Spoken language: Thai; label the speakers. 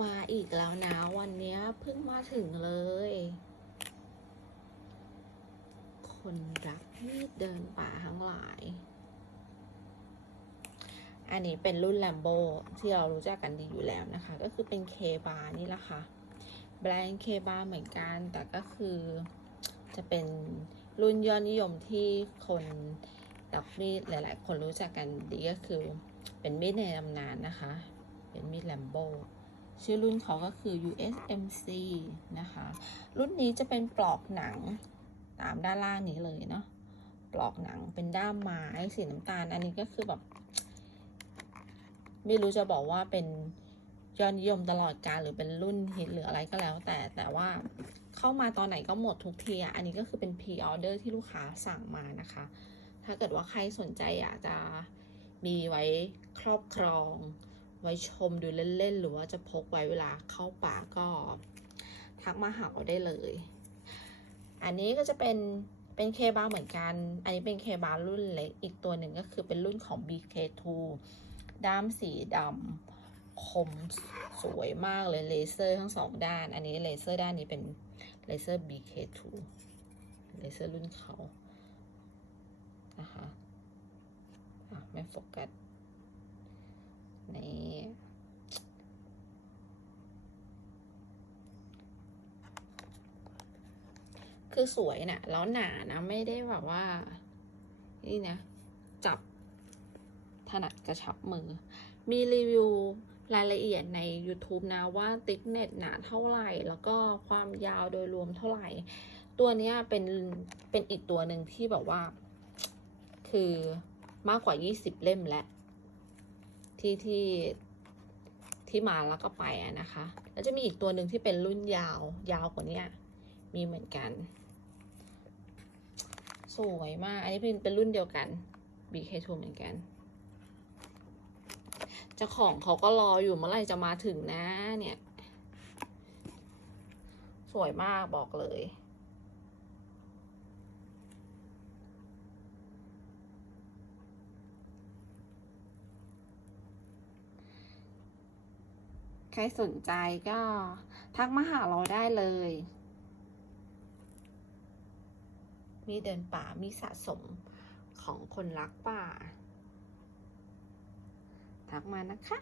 Speaker 1: มาอีกแล้วนะ วันนี้เพิ่งมาถึงเลย คนรักมีดเดินป่าทั้งหลาย อันนี้เป็นรุ่นแลมโบที่เรารู้จักกันดีอยู่แล้วนะคะ ก็คือเป็นเคบานี่แหละค่ะ แบรนด์เคบาเหมือนกัน แต่ก็คือจะเป็นรุ่นยอดนิยมที่คนรักมีดหลาย ๆ คนรู้จักกันดีก็คือเป็นมีดในตำนานนะคะ เป็นมีดแลมโบ ชื่อรุ่นเขาก็คือ USMC นะคะ รุ่นนี้จะเป็นปลอกหนังตามด้านล่างนี้เลยเนาะ ปลอกหนังเป็นด้ามไม้สีน้ำตาล อันนี้ก็คือแบบ ไม่รู้จะบอกว่าเป็นยอดนิยมตลอดกาลหรือเป็นรุ่นฮิตหรืออะไรก็แล้ว แต่แต่ว่าเข้ามาตอนไหนก็หมดทุกทีอะ อันนี้ก็คือเป็นพรีออเดอร์ที่ลูกค้าสั่งมานะคะ ถ้าเกิดว่าใครสนใจอยากจะมีไว้ครอบครอง ไว้ชมดูเล่นๆ หรือว่าจะพกไว้เวลาเข้าป่าก็ทักมาหาเราได้เลย อันนี้ก็จะเป็นเป็นเคบาเหมือนกัน อันนี้เป็นเคบารุ่นเล็ก อีกตัวหนึ่งก็คือเป็นรุ่นของ BK2 ด้ามสีดำคมสวยมากเลยเลเซอร์ทั้งสองด้าน อันนี้เลเซอร์ด้านนี้เป็นเลเซอร์ BK2 เลเซอร์รุ่นเขานะคะอะไม่โฟกัสนี่ คือสวยนะแล้วหนานะ ไม่ได้แบบว่า นี่นะ จับถนัดกระชับมือ มีรีวิวรายละเอียดใน YouTube นะว่าติ๊กเน็ตหนาเท่าไหร่ แล้วก็ความยาวโดยรวมเท่าไหร่ ตัวนี้เป็นเป็นอีกตัวหนึ่งที่แบบว่า คือมากกว่า 20 เล่มแล้วที่ที่ที่มาแล้วก็ไปอะนะคะ แล้วจะมีอีกตัวหนึ่งที่เป็นรุ่นยาวยาวกว่านี้มีเหมือนกัน วยมาก อันนี้เป็นเป็นรุ่นเดียวกัน BK2 เหมือนกันเจ้าของเขาก็รออยู่เมื่อไหร่จะมาถึงนะเนี่ย สวยมากบอกเลยใครสนใจก็ทักมาหาเราได้เลย มีเดินป่ามีสะสมของคนรักป่า ทักมานะคะ